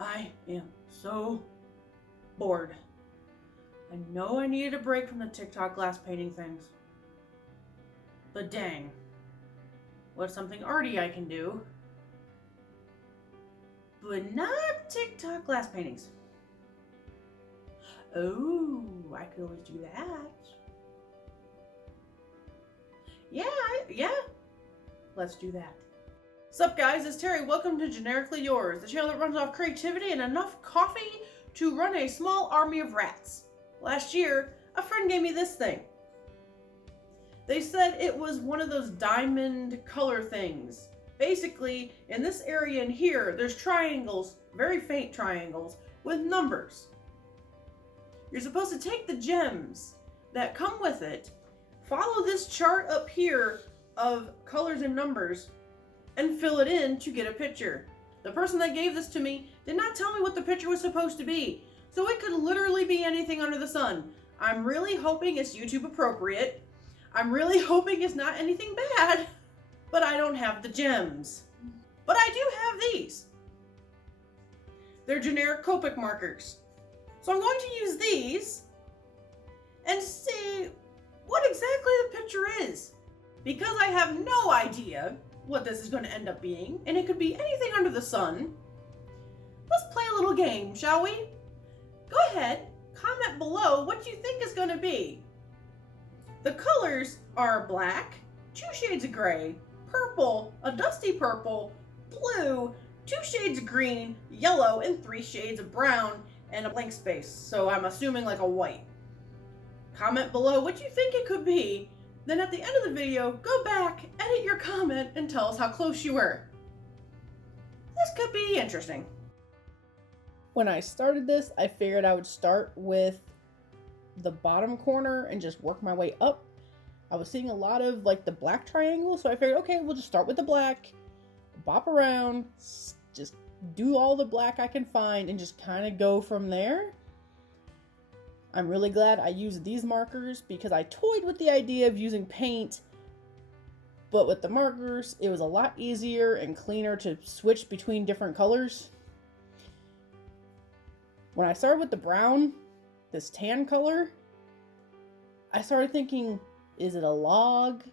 I am so bored. I know I needed a break from the TikTok glass painting things. But dang, what's something arty I can do? But not TikTok glass paintings. Oh, I could always do that. Yeah, let's do that. Sup guys, it's Terry. Welcome to Generically Yours, the channel that runs off creativity and enough coffee to run a small army of rats. Last year, a friend gave me this thing. They said it was one of those diamond color things. Basically, in this area in here, there's triangles, very faint triangles, with numbers. You're supposed to take the gems that come with it, follow this chart up here of colors and numbers, and fill it in to get a picture. The person that gave this to me did not tell me what the picture was supposed to be, so it could literally be anything under the sun. I'm really hoping it's YouTube appropriate. I'm really hoping it's not anything bad, but I don't have the gems. But I do have these. They're generic Copic markers. So I'm going to use these and see what exactly the picture is. Because I have no idea what this is going to end up being, and it could be anything under the sun, let's play a little game, shall we? Go ahead, comment below what you think is going to be. The colors are black, 2 shades of gray, purple, a dusty purple, blue, 2 shades of green, yellow, and 3 shades of brown, and a blank space, so I'm assuming like a white. Comment below what you think it could be. Then at the end of the video, go back, edit your comment, and tell us how close you were. This could be interesting. When I started this, I figured I would start with the bottom corner and just work my way up. I was seeing a lot of like the black triangle, so I figured, okay, we'll just start with the black, bop around, just do all the black I can find, and just kind of go from there. I'm really glad I used these markers because I toyed with the idea of using paint, but with the markers, it was a lot easier and cleaner to switch between different colors. When I started with the brown, this tan color, I started thinking, is it a log?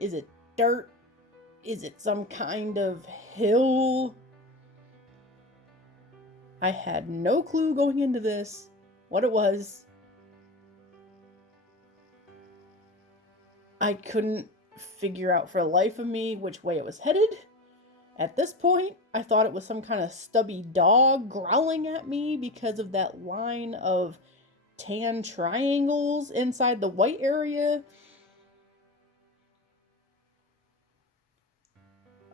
Is it dirt? Is it some kind of hill? I had no clue going into this what it was. I couldn't figure out for the life of me which way it was headed. At this point, I thought it was some kind of stubby dog growling at me because of that line of tan triangles inside the white area.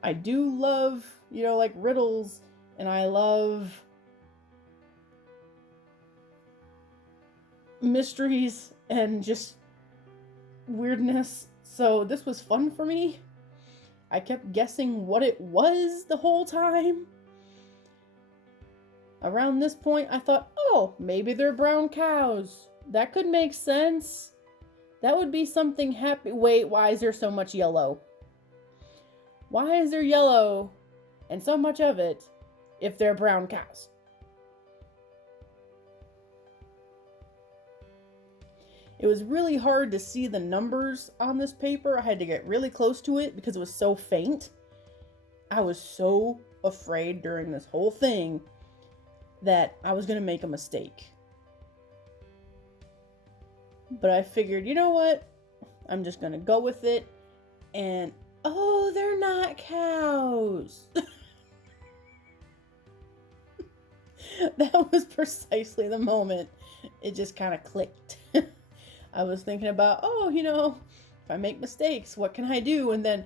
I do love, like riddles, and I love mysteries and just weirdness, so this was fun for me. I kept guessing what it was the whole time. Around this point, I thought, oh, maybe they're brown cows. That could make sense. That would be something happy. Wait, why is there so much yellow? Why is there yellow and so much of it if they're brown cows? It was really hard to see the numbers on this paper. I had to get really close to it because it was so faint. I was so afraid during this whole thing that I was going to make a mistake. But I figured, you know what? I'm just going to go with it. And, oh, they're not cows. That was precisely the moment it just kind of clicked. I was thinking about, if I make mistakes, what can I do? And then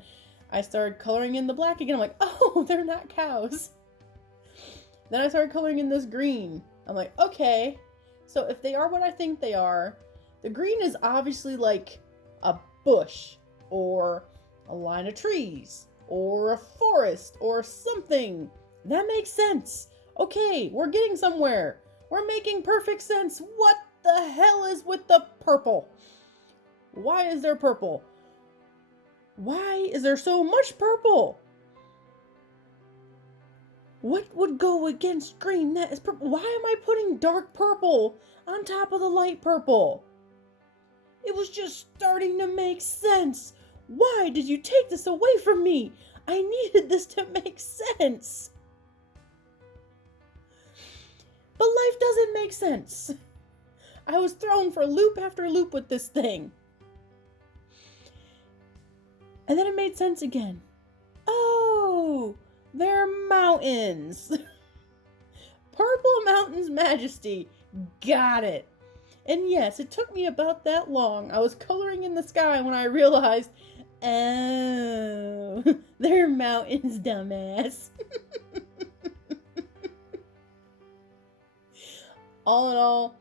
I started coloring in the black again. I'm like, oh, they're not cows. Then I started coloring in this green. I'm like, okay, so if they are what I think they are, the green is obviously like a bush or a line of trees or a forest or something. That makes sense. Okay, we're getting somewhere. We're making perfect sense. What the hell is with the purple? Why is there purple? Why is there so much purple? What would go against green? That is purple. Why am I putting dark purple on top of the light purple? It was just starting to make sense. Why did you take this away from me? I needed this to make sense. But life doesn't make sense. I was thrown for loop after loop with this thing. And then it made sense again. Oh, they're mountains. Purple Mountain's Majesty. Got it. And yes, it took me about that long. I was coloring in the sky when I realized, oh, they're mountains, dumbass. All in all,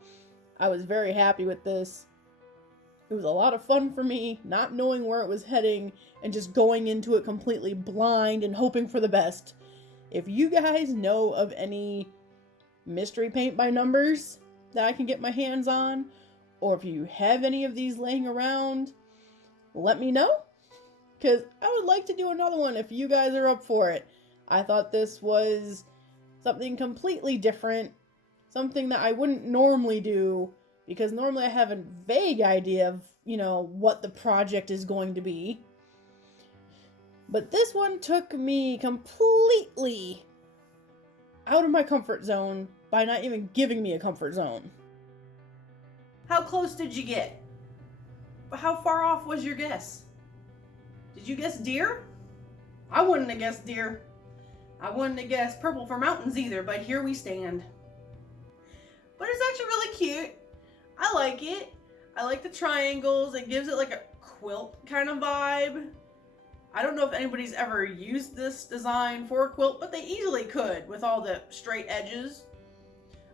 I was very happy with this. It was a lot of fun for me, not knowing where it was heading and just going into it completely blind and hoping for the best. If you guys know of any mystery paint by numbers that I can get my hands on, or if you have any of these laying around, let me know, because I would like to do another one if you guys are up for it. I thought this was something completely different, something that I wouldn't normally do, because normally I have a vague idea of, what the project is going to be. But this one took me completely out of my comfort zone by not even giving me a comfort zone. How close did you get? How far off was your guess? Did you guess deer? I wouldn't have guessed deer. I wouldn't have guessed purple for mountains either, but here we stand. But it's actually really cute. I like it. I like the triangles. It gives it like a quilt kind of vibe. I don't know if anybody's ever used this design for a quilt, but they easily could with all the straight edges.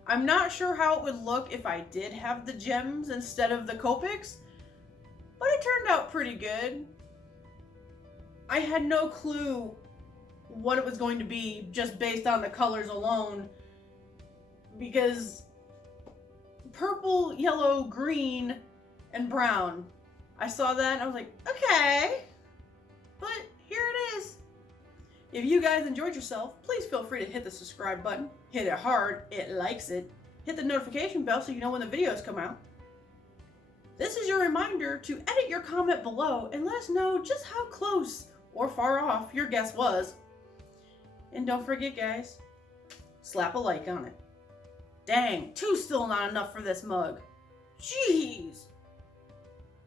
I'm not sure how it would look if I did have the gems instead of the Copics, but it turned out pretty good. I had no clue what it was going to be just based on the colors alone, because purple, yellow, green, and brown. I saw that and I was like, okay, but here it is. If you guys enjoyed yourself, please feel free to hit the subscribe button, hit it hard, it likes it, hit the notification bell so you know when the videos come out. This is your reminder to edit your comment below and let us know just how close or far off your guess was. And don't forget, guys, slap a like on it. Dang, 2's still not enough for this mug. Jeez.